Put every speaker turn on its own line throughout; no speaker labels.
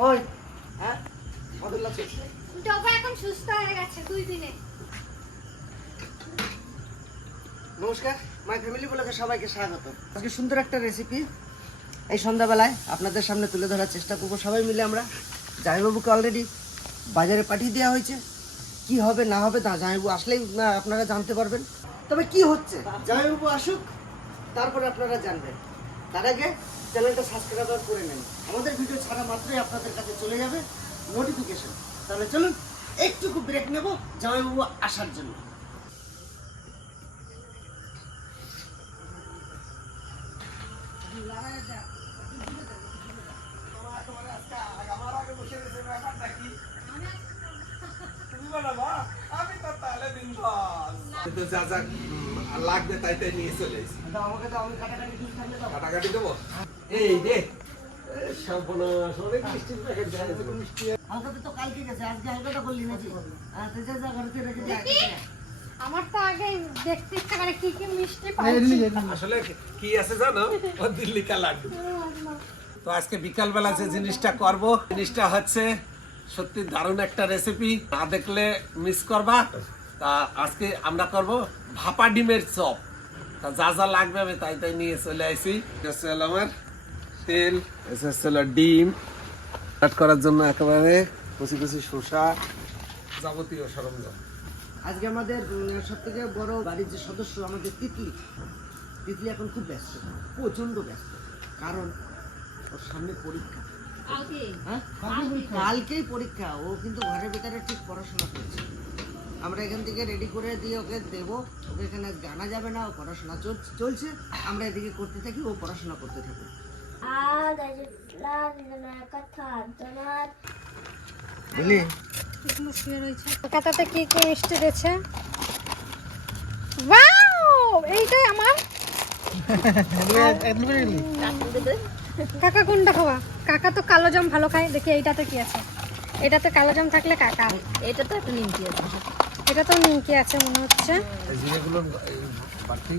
কই হ্যাঁ? লাগছে?
এখন সুস্থ হয়ে গেছে দুই দিনে।
নমস্কার মাই ফ্যামিলি ব্লগে সবাইকে স্বাগত। আজকে সুন্দর একটা রেসিপি এই সন্ধ্যাবেলায় আপনাদের সামনে তুলে ধরার চেষ্টা করব সবাই মিলে আমরা। জামাইবাবুকে অলরেডি বাজারে পাঠিয়ে দেওয়া হয়েছে। কি হবে না হবে তা জামাইবাবু আসলেই আপনারা জানতে পারবেন। তবে কি হচ্ছে? জামাইবাবু আসুক তারপরে আপনারা জানবেন। তার আগে চ্যানেলটা সাবস্ক্রাইব করে নেন। আমাদের ভিডিও ছাড়া মাত্রই আপনাদের কাছে চলে যাবে নোটিফিকেশন তাহলে চলুন একটুকু ব্রেক নেব জামাইবাবু আসার জন্য।
কিন্তু যা যা উম, লাগবে তাই তাই নিয়ে চলে এসেছি।
আমাকে দাও, আমি কাটাকাটি কিছু থাকলে দাও।
কাটাকাটি দেবো? এই রে। সর্বনাশ অনেক মিষ্টির প্যাকেট
হালকাতে তো কালকে গেছে, আজকে হালকাটা করলি নাকি? আহ, তো যা, যা, ঘরেতে রেখে দে,
আমার তো আগে দেখতে ইচ্ছা করে কি কি মিষ্টি পাচ্ছি
আসলে কি আছে জানো? ও দিল্লি কা লাড্ডু তো আজকে বিকালবেলা যে জিনিসটা করব জিনিসটা হচ্ছে সত্যি দারুণ একটা রেসিপি না দেখলে মিস করবা। তা আজকে আমরা করব ভাপা ডিমের চপ। তা যা যা লাগবে আমি তাই তাই নিয়ে চলে আসি আমার তেল এসে ডিম। কাট করার জন্য একেবারে কুচি কুচি শসা যাবতীয় সরঞ্জাম।
আজকে আমাদের সব থেকে বড় বাড়ির যে সদস্য আমাদের তিতলি। তিতলি এখন খুব ব্যস্ত প্রচণ্ড ব্যস্ত। কারণ ওর সামনে পরীক্ষা। হ্যাঁ? কালকেই পরীক্ষা। ও কিন্তু ঘরের ভিতরে ঠিক পড়াশোনা করছে। আমরা এখান থেকে রেডি করে দিয়ে ওকে দেবো। ওকে এখানে জানা যাবে না ও পড়াশোনা চল- চলছে। আমরা এদিকে করতে থাকি ও পড়াশোনা করতে থাকি বুঝলি?
কলকাতাতে কি কি মিষ্টি ওয়াও এইটাই আমার। কাকা কোনটা খাওয়া? কাকা তো কালো জাম ভালো খায়। দেখি এইটাতে কি আছে? এটাতে কালো জাম থাকলে কাকা।
এটা তো একটা নিমকি আছে।
এটা তো নিমকি আছে মনে হচ্ছে।
বাড়তি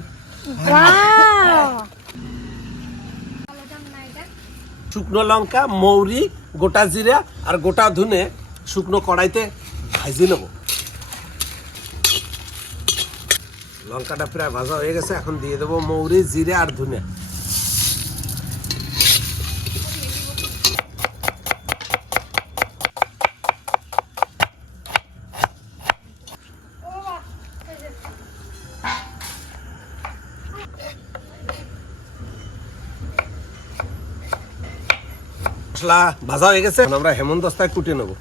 শুকনো লঙ্কা মৌরি গোটা জিরা আর গোটা ধুনে শুকনো কড়াইতে ভাজি নেব। লঙ্কাটা প্রায় ভাজা হয়ে গেছে এখন দিয়ে দেবো মৌরি জিরে আর ধুনে। মশলা ভাজা হয়ে গেছে। এখন আমরা হেমন্তস্তায় কুটে নেব।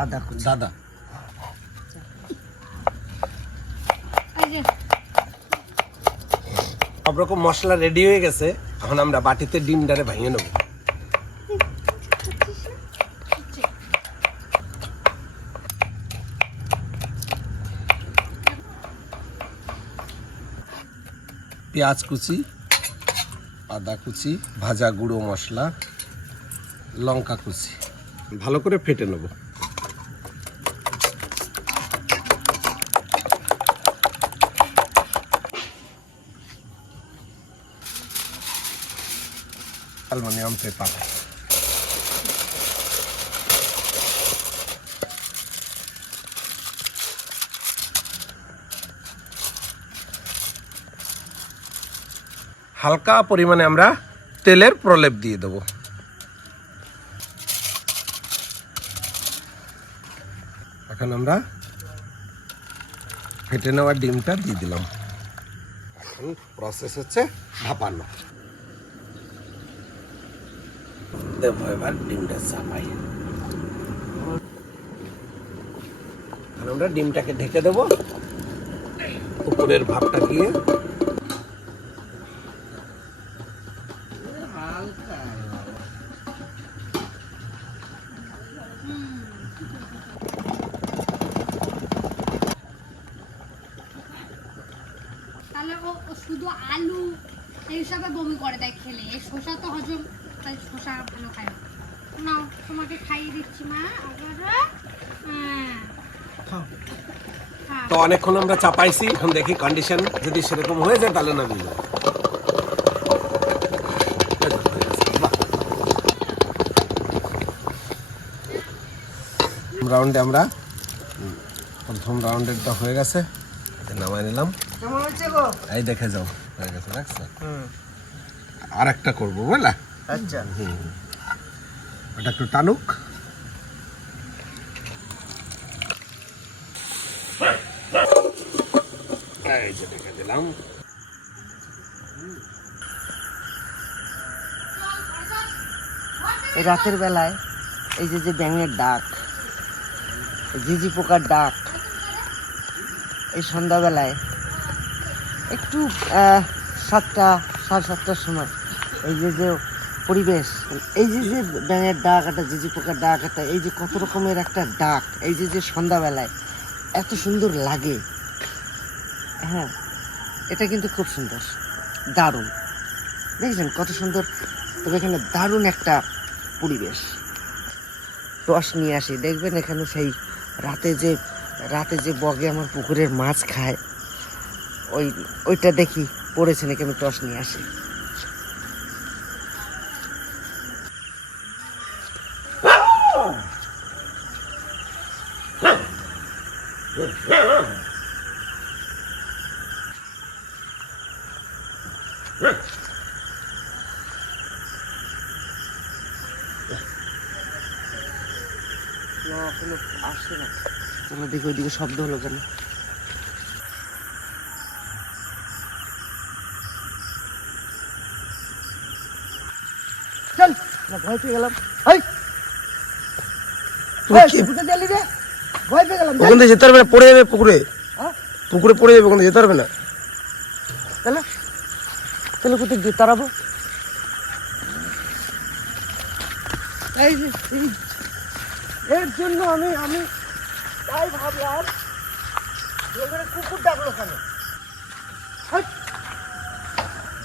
আদা
দাদা। সব রকম মশলা রেডি হয়ে গেছে। এখন আমরা বাটিতে ডিম ডিমটারে ভাঙিয়ে নেব। পেঁয়াজ কুচি আদা কুচি ভাজা গুঁড়ো মশলা লঙ্কা কুচি। ভালো করে ফেটে নেব। Aluminium paper. হালকা পরিমাণে আমরা তেলের প্রলেপ দিয়ে দেবো। এখন আমরা ফেটে নেওয়া ডিমটা দিয়ে দিলাম। এখন প্রসেস হচ্ছে ভাপানো। দেবো এবার ডিমটা চাপাই। আমরা ডিমটাকে ঢেকে দেবো। উপরের ভাবটা দিয়ে
হালকা
তাহলে ও ও শুধু আলু এই হিসাবে বমি করে দেয় খেলে এই শসা তো হজম তাই শসা ভালো খায় না নাও তোমাকে খাইয়ে দিচ্ছি মা আবার হ্যাঁ
তো অনেকক্ষণ আমরা চাপাইছি এখন দেখি কন্ডিশন যদি সেরকম হয়ে যায় তাহলে নামিয়ে দেবো রাউন্ডে আমরা প্রথম রাউন্ডেরটা হয়ে গেছে। নামাই নিলাম। এই দেখে যাও হয়ে গেছে দেখছ? আর একটা করব বুঝলা?
আচ্ছা।
ওটা একটু টানুক। এই
রাতের বেলায় এই যে যে ব্যাঙের ডাক ঝিঝি পোকার ডাক, এই সন্ধ্যাবেলায় একটু সাতটা, সাড়ে সাতটার সময় এই যে যে পরিবেশ, এই যে যে ব্যাঙের ডাক, একটা ঝিঝি পোকার ডাক, একটা এই যে কত রকমের একটা ডাক, এই যে যে সন্ধ্যাবেলায় এত সুন্দর লাগে। হ্যাঁ। এটা কিন্তু খুব সুন্দর। দারুণ। দেখছেন কত সুন্দর? তবে এখানে দারুণ একটা পরিবেশ। টস নিয়ে আসি। দেখবেন এখানে সেই রাতে যে রাতে যে বগে আমার পুকুরের মাছ খায় ওই ওইটা দেখি পড়েছে নাকি আমি টস নিয়ে আসি না এখনও আসছে না চলো দেখি ওইদিকে শব্দ হলো কেন? চল না ভয় পেয়ে গেলাম। এই রে?
ওখান থেকে যেতে পারবে না পড়ে যাবে পুকুরে।
হ্যাঁ?
পুকুরে পড়ে যাবে ওখান থেকে যেতে পারবে না।
তাহলে? তাহলে কোথায় গিয়ে তাড়াবো যে এর জন্য আমি আমি তাই ভাবলাম যে এখানে কুকুর ডাকলো কেন?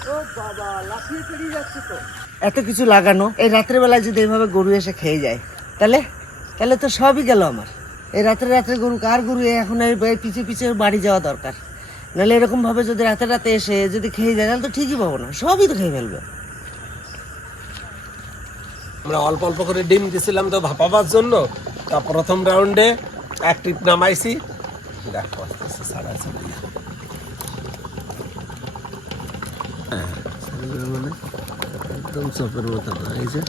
ও বাবা লাফিয়ে পেরিয়ে যাচ্ছে তো। এত কিছু লাগানো এই রাত্রে বেলায় যদি এইভাবে গরু এসে খেয়ে যায় তাহলে? তাহলে তো সবই গেল আমার। এই রাত্রে রাত্রে গরু কার গরু এখন এই এই পিছে পিছে বাড়ি যাওয়া দরকার। নাহলে এরকম ভাবে যদি রাতে রাতে এসে যদি খেয়ে যায় তাহলে তো ঠিকই পাবো না সবই তো খেয়ে ফেলবে।
আমরা অল্প অল্প করে ডিম দিছিলাম তো ভাপাবার জন্য। তা প্রথম রাউন্ডে এক ট্রিপ নামাইছি। দেখো। হ্যাঁ, মানে একদম চপের মতো এই যে।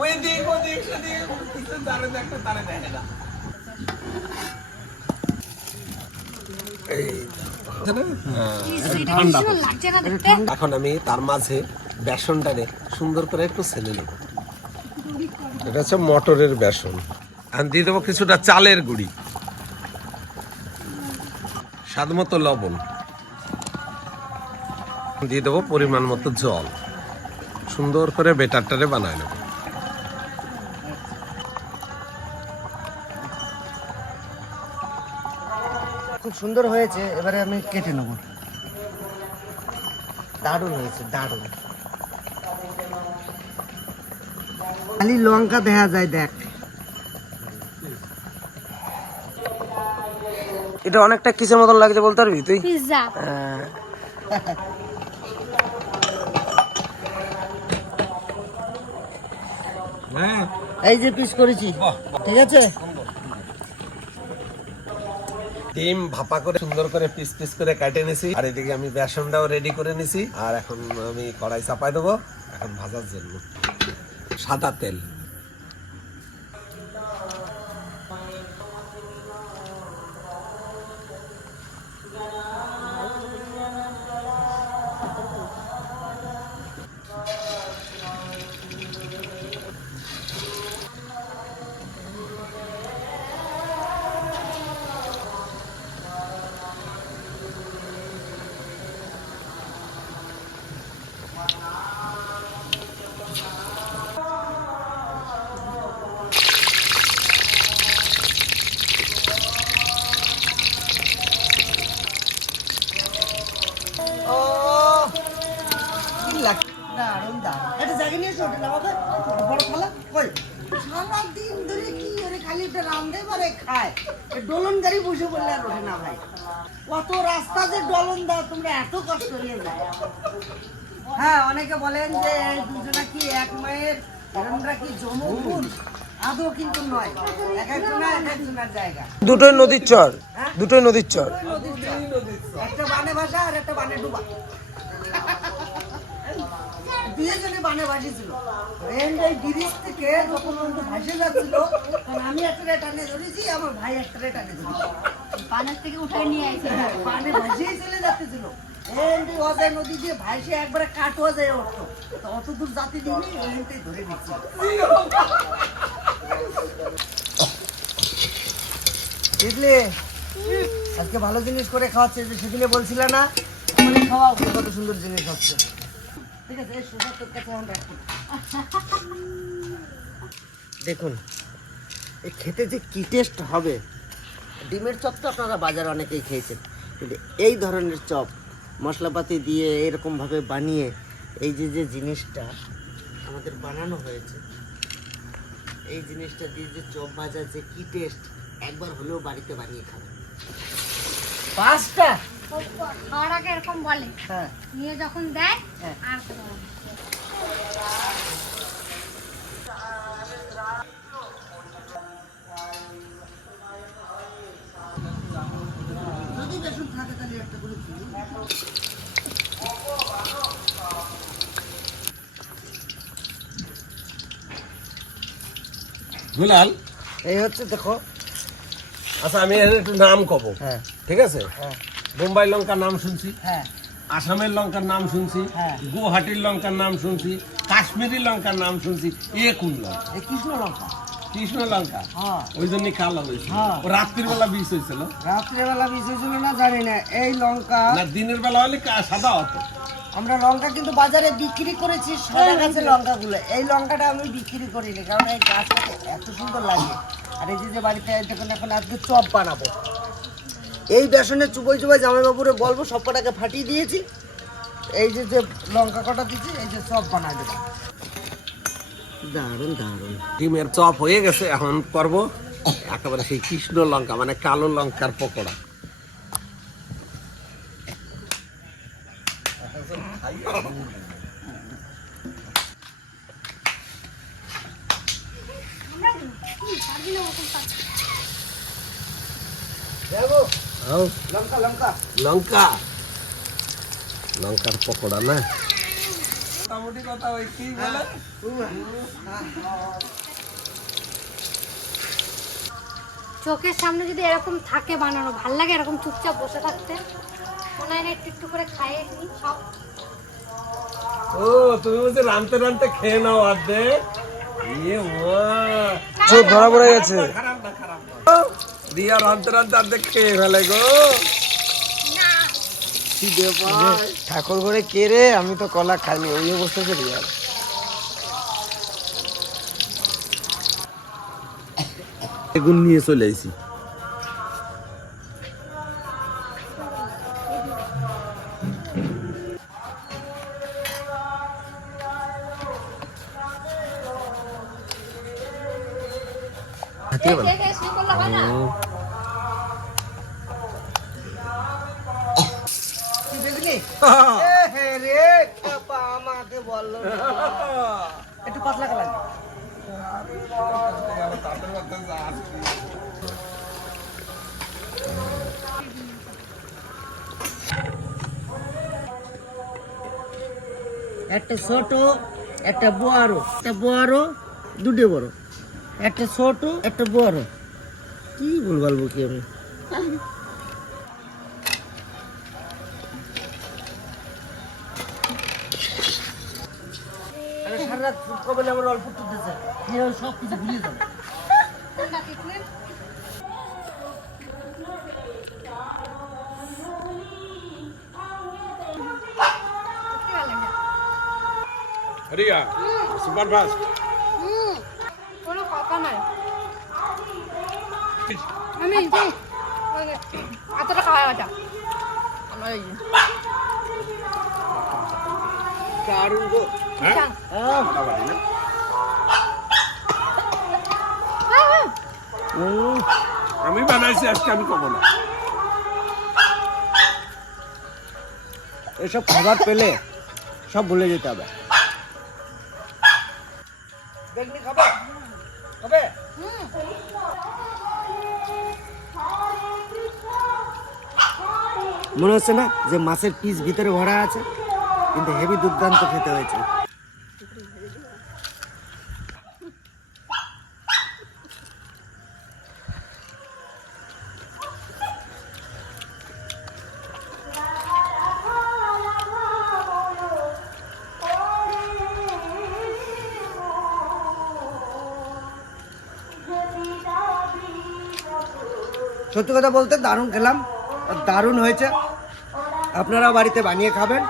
ওই দিক ওই দিক সেদিক দেখতে তারে দেখে না। এখন আমি তার মাঝে বেসনটারে সুন্দর করে একটু ছেলে নেব। এটা হচ্ছে মটরের বেসন। আর দিয়ে দেবো কিছুটা চালের গুঁড়ি। স্বাদ মতো লবণ। দিয়ে দেবো পরিমাণ মতো জল। সুন্দর করে বেটারটারে বানায় নেব।
খুব সুন্দর হয়েছে এবারে আমি কেটে নেব। দারুণ হয়েছে দারুণ। খালি লঙ্কা দেখা যায় দেখ।
এটা অনেকটা কিসের মতন লাগছে বলতে পারবি তুই?
পিৎজা
হ্যাঁ।
হ্যাঁ।
এই যে পিস করেছি ঠিক আছে?
ডিম ভাপা করে সুন্দর করে পিস পিস করে কেটে নিছি। আর এদিকে আমি বেসনটাও রেডি করে নিছি। আর এখন আমি কড়াই চাপাই দেবো। এখন ভাজার জন্য সাদা তেল।
সারা দিন ধরে কি করে খালি রান্ধে পারে খায়। ডলন গাড়ি বসে বললে আর ওঠে না ভাই। কত রাস্তা যে ডলন দাও তোমরা এত কষ্ট হয়ে যায় হ্যাঁ অনেকে বলেন যে দুজনা কি এক মায়ের এরমরা কি জমুন আদৌ কিন্তু নয়। এক একজনা এক একজনের জায়গা।
দুটোই নদীর চর। দুটোই নদীর চর।
একটা বানে ভাষা আর একটা বানে ডুবা। দুজনে বানে ভাসিয়েছিল এই ব্রিজ থেকে যখন ভাসে যাচ্ছিল আমি একটা টানে ধরেছি আমার ভাই একটা টানে ধরেছি।
পানের থেকে উঠে নিয়ে আইছে।
পানি ভাসিয়ে চলে যাচ্ছিল। এই অজয় নদী দিয়ে ভাসে একবারে কাট অজয় উঠতো। তো অত দূর জাতি দিইনি এইটাই ধরে নিচ্ছি বুঝলি আজকে ভালো জিনিস করে খাওয়াচ্ছে যে সেদিনে বলছিল না খাওয়া কত সুন্দর জিনিস হচ্ছে। ঠিক আছে সোজা তোর কাছে আমরা দেখুন এই খেতে যে কি টেস্ট হবে? ডিমের চপ তো আপনারা বাজারে অনেকেই খেয়েছেন কিন্তু এই ধরনের চপ মশলাপাতি দিয়ে এরকমভাবে বানিয়ে এই যে যে জিনিসটা আমাদের বানানো হয়েছে এই জিনিসটা দিয়ে যে চপ ভাজা যে কি টেস্ট একবার হলেও বাড়িতে বানিয়ে খাবেন। পাঁচটা?
খাওয়ার আগে এরকম বলে
হ্যাঁ।
নিয়ে যখন দেয়
দুলাল
এই হচ্ছে দেখো।
আচ্ছা আমি এর একটু নাম কব।
হ্যাঁ।
ঠিক আছে?
হ্যাঁ।
বোম্বাই লঙ্কার নাম শুনছি।
হ্যাঁ।
আসামের লঙ্কার নাম শুনছি
হ্যাঁ।
গুয়াহাটির লঙ্কার নাম শুনছি কাশ্মীরি লঙ্কার নাম শুনছি এ কোন লঙ্কা?
এই কৃষ্ণ লঙ্কা।
কৃষ্ণ লঙ্কা?
হ্যাঁ।
ওই জন্য কালো হয়েছে
হ্যাঁ।
রাত্রির বেলা বিষ হয়েছিল?
রাত্রেবেলা বিষয় ছিল না জানি না। এই লঙ্কা
না দিনের বেলা হলে সাদা হতো।
আমরা লঙ্কা কিন্তু বাজারে বিক্রি করেছি সাদা গাছের লঙ্কাগুলো। এই লঙ্কাটা আমি বিক্রি করিনি কারণ এই গাছটাকে এত সুন্দর লাগে। আর এই যে বাড়িতে দেখুন এখন আজকে চপ বানাবো। এই বেসনে চুপাই চুপাই জামাই জামাইবাবুরে বলব, সব কটাকে ফাটিয়ে দিয়েছি। এই যে যে লঙ্কা কটা দিচ্ছি এই যে চপ বানাই দেবো। দারুণ দারুণ।
ডিমের চপ হয়ে গেছে, এখন করব একেবারে সেই কৃষ্ণ লঙ্কা মানে কালো লঙ্কার পকোড়া
আমরা কি পারবি না ওরকম পারবি।
দেখো
আও,
লঙ্কা লঙ্কা।
লঙ্কা লঙ্কার পকোড়া না? মোটামুটি কথা ওই কি বলে?
চোখের সামনে যদি এরকম থাকে বানানো ভালো লাগে এরকম চুপচাপ বসে থাকতে? মনে হয় একটু একটু করে খাইয়ে নি সব।
ও তুমি বলছো রানতে রানতে খেয়ে নাও অর্ধেক ইয়ে মা
চোখ ধরা পড়ে গেছে।
খারাপ না খারাপ না। দিয়া রানতে রানতে অর্ধেক খেয়ে ফেলে গো।
খিদে পায়
ঠাকুর ঘরে কে রে? আমি তো কলা খাইনি ওই অবস্থা ছিল আর
বেগুন নিয়ে চলে আইছি।
একটা ছোট, একটা বড়। একটা বড়, দুটো বড়। একটা ছোট, একটা বড়। কি বলব কি আমি? সারা রাত কবলে আমার অল্প তুলতেছে সব কিছু ভুলে যাবে
রিয়া সুপার ফাস্ট
কোনো কথা নাই। আমি যে, এতটা খাওয়া গেছে আমার এই
দারুণ গো।
হ্যাঁ?
হ্যাঁ, হ্যাঁ।
উম,
আমি বানাইছি আজকে আমি কব না।
এসব খাবার পেলে সব ভুলে যেতে হবে। মনে হচ্ছে না যে মাছের পিস ভিতরে ভরা আছে? কিন্তু হেভি দুর্দান্ত খেতে হয়েছে। সত্যি কথা বলতে দারুণ খেলাম দারুণ হয়েছে। আপনারাও বাড়িতে বানিয়ে খাবেন।